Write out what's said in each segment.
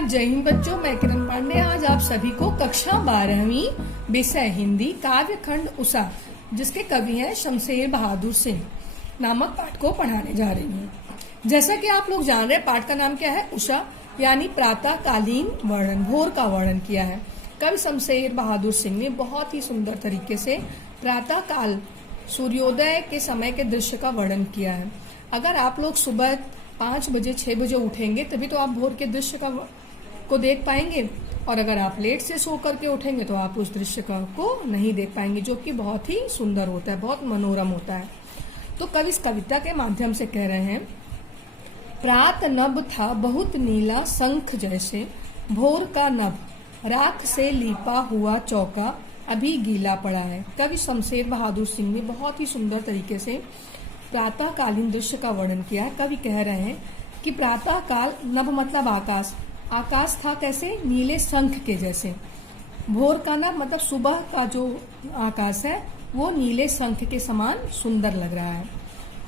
जय हिंद बच्चों, मैं किरण पांडे आज आप सभी को कक्षा 12वीं विषय हिंदी काव्य खंड उषा जिसके कवि हैं शमशेर बहादुर सिंह नामक पाठ को पढ़ाने जा रही हूँ। जैसा कि आप लोग जान रहे हैं, पाठ का नाम क्या है? उषा, यानी प्रातःकालीन वर्णन, भोर का वर्णन किया है। कवि शमशेर बहादुर सिंह ने बहुत ही सुंदर तरीके से प्रातः काल सूर्योदय के समय के दृश्य का वर्णन किया है। अगर आप लोग सुबह 5 बजे 6 बजे उठेंगे तभी तो आप भोर के दृश्य को देख पाएंगे, और अगर आप लेट से सो करके उठेंगे तो आप उस दृश्य को नहीं देख पाएंगे, जो कि बहुत ही सुंदर होता है, बहुत मनोरम होता है। तो कवि इस कविता के माध्यम से कह रहे हैं, प्रात नभ था बहुत नीला शंख जैसे, भोर का नभ राख से लीपा हुआ चौका अभी गीला पड़ा है। कवि शमशेर बहादुर सिंह ने बहुत ही सुंदर तरीके से प्रातःकालीन दृश्य का वर्णन किया है। कवि कह रहे हैं कि प्रातः काल, नभ मतलब आकाश, आकाश था कैसे? नीले शंख के जैसे। भोर का नभ मतलब सुबह का जो आकाश है वो नीले शंख के समान सुंदर लग रहा है।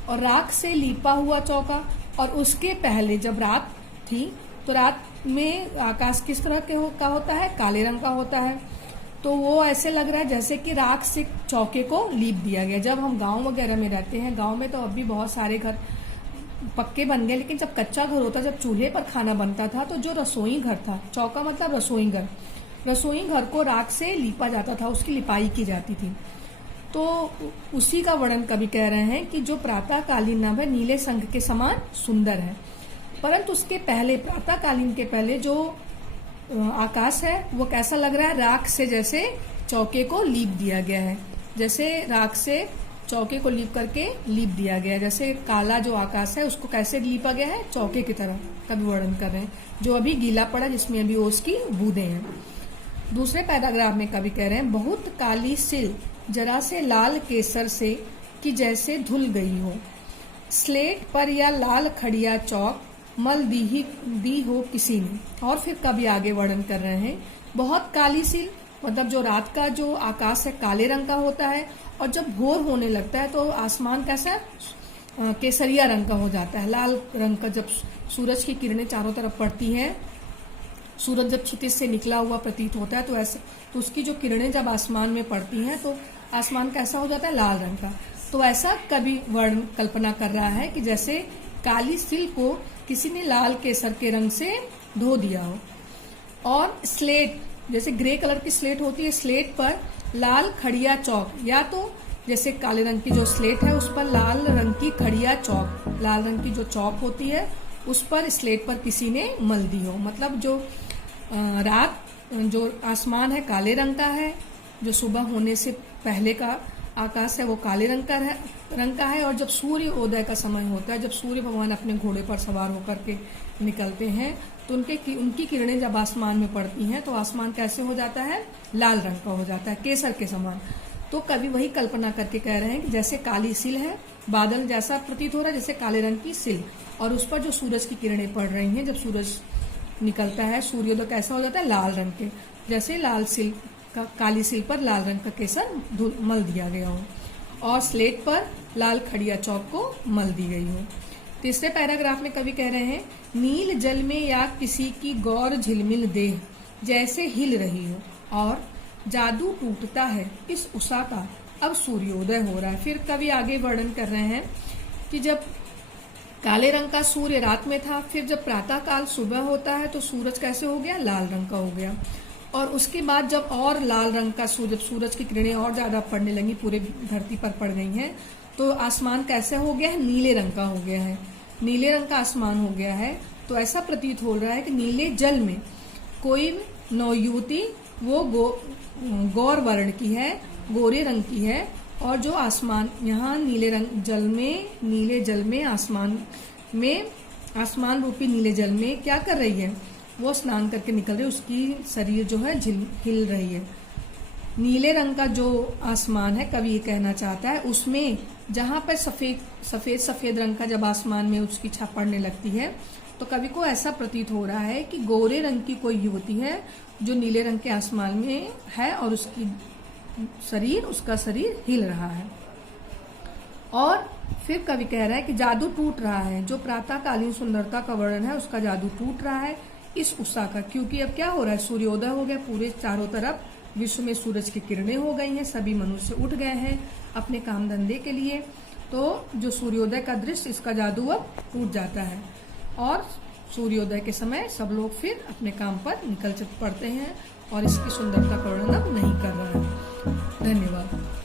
और राख से लीपा हुआ चौका, और उसके पहले जब रात थी तो रात में आकाश किस तरह का होता है? काले रंग का होता है। तो वो ऐसे लग रहा है जैसे कि राख से चौके को लीप दिया गया। जब हम गांव वगैरह में रहते हैं, गांव में तो अब भी बहुत सारे घर पक्के बन गए, लेकिन जब कच्चा घर होता, जब चूल्हे पर खाना बनता था, तो जो रसोई घर था, चौका मतलब रसोई घर, रसोई घर को राख से लीपा जाता था, उसकी लिपाई की जाती थी। तो उसी का वर्णन कवि कह रहे हैं कि जो प्रातःकालीन नभ है नीले शंख के समान सुंदर है, परंतु उसके पहले, प्रातःकालीन के पहले जो आकाश है वो कैसा लग रहा है? राख से जैसे चौके को लीप दिया गया है, जैसे राख से चौके को लीप करके लीप दिया गया है। जैसे काला जो आकाश है उसको कैसे लीपा गया है? चौके की तरह कवि वर्णन कर रहे हैं, जो अभी गीला पड़ा, जिसमें अभी ओस की बूंदें हैं। दूसरे पैराग्राफ में कवि कह रहे हैं, बहुत काली सिल जरा से लाल केसर से कि जैसे धुल गई हो, स्लेट पर या लाल खड़िया चौक मल दी हो किसी ने। और फिर कभी आगे वर्णन कर रहे हैं, बहुत काली सिल मतलब जो रात का जो आकाश है काले रंग का होता है, और जब भोर होने लगता है तो आसमान कैसा केसरिया रंग का हो जाता है, लाल रंग का। जब सूरज की किरणें चारों तरफ पड़ती हैं, सूरज जब क्षितिज से निकला हुआ प्रतीत होता है, तो ऐसे तो उसकी जो किरणें जब आसमान में पड़ती हैं तो आसमान कैसा हो जाता है? लाल रंग का। तो ऐसा कवि वर्ण कल्पना कर रहा है कि जैसे काली सिल को किसी ने लाल केसर के रंग से धो दिया हो, और स्लेट जैसे ग्रे कलर की स्लेट होती है, स्लेट पर लाल खड़िया चौक, या तो जैसे काले रंग की जो स्लेट है उस पर लाल रंग की खड़िया चौक, लाल रंग की जो चौक होती है उस पर स्लेट पर किसी ने मल दी हो। मतलब जो रात जो आसमान है काले रंग का है, जो सुबह होने से पहले का आकाश है वो काले रंग का है, और जब सूर्य उदय का समय होता है, जब सूर्य भगवान अपने घोड़े पर सवार होकर के निकलते हैं, तो उनकी किरणें जब आसमान में पड़ती हैं तो आसमान कैसे हो जाता है? लाल रंग का हो जाता है, केसर के समान। तो कवि वही कल्पना करके कह रहे हैं कि जैसे काली सिल है, बादल जैसा प्रतीत हो रहा है जैसे काले रंग की सिल, और उस पर जो सूरज की किरणें पड़ रही हैं, जब सूरज निकलता है सूर्योदय कैसा हो जाता है? लाल रंग के, जैसे लाल सिल का, काली सिल पर लाल रंग का केसर मल दिया गया हो, और स्लेट पर लाल खड़िया चौक को मल दी गई हो। तीसरे पैराग्राफ में कवि कह रहे हैं, नील जल में या किसी की गौर झिलमिल देह जैसे हिल रही हो, और जादू टूटता है इस उषा का अब सूर्योदय हो रहा है। फिर कवि आगे वर्णन कर रहे हैं कि जब काले रंग का सूर्य रात में था, फिर जब प्रातः काल सुबह होता है तो सूरज कैसे हो गया? लाल रंग का हो गया, और उसके बाद जब और लाल रंग का सूरज की किरणें और ज्यादा पड़ने लगी, पूरे धरती पर पड़ गई हैं, तो आसमान कैसे हो गया है? नीले रंग का हो गया है, नीले रंग का आसमान हो गया है। तो ऐसा प्रतीत हो रहा है कि नीले जल में कोई नवयुवती, वो गौर वर्ण की है, गोरे रंग की है, और जो आसमान यहाँ नीले जल में आसमान रूपी नीले जल में क्या कर रही है? वो स्नान करके निकल रही है, उसकी शरीर जो है हिल रही है। नीले रंग का जो आसमान है, कवि ये कहना चाहता है, उसमें जहां पर सफेद रंग का जब आसमान में उसकी छाप पड़ने लगती है, तो कवि को ऐसा प्रतीत हो रहा है कि गोरे रंग की कोई युवती है जो नीले रंग के आसमान में है, और उसका शरीर हिल रहा है। और फिर कवि कह रहा है कि जादू टूट रहा है, जो प्रातःकालीन सुंदरता का वर्णन है उसका जादू टूट रहा है, इस उषा का, क्योंकि अब क्या हो रहा है, सूर्योदय हो गया, पूरे चारों तरफ विश्व में सूरज की किरणें हो गई हैं, सभी मनुष्य उठ गए हैं अपने काम धंधे के लिए। तो जो सूर्योदय का दृश्य, इसका जादू अब टूट जाता है और सूर्योदय के समय सब लोग फिर अपने काम पर निकल पड़ते हैं और इसकी सुंदरता का वर्णन अब नहीं कर रहा है। धन्यवाद।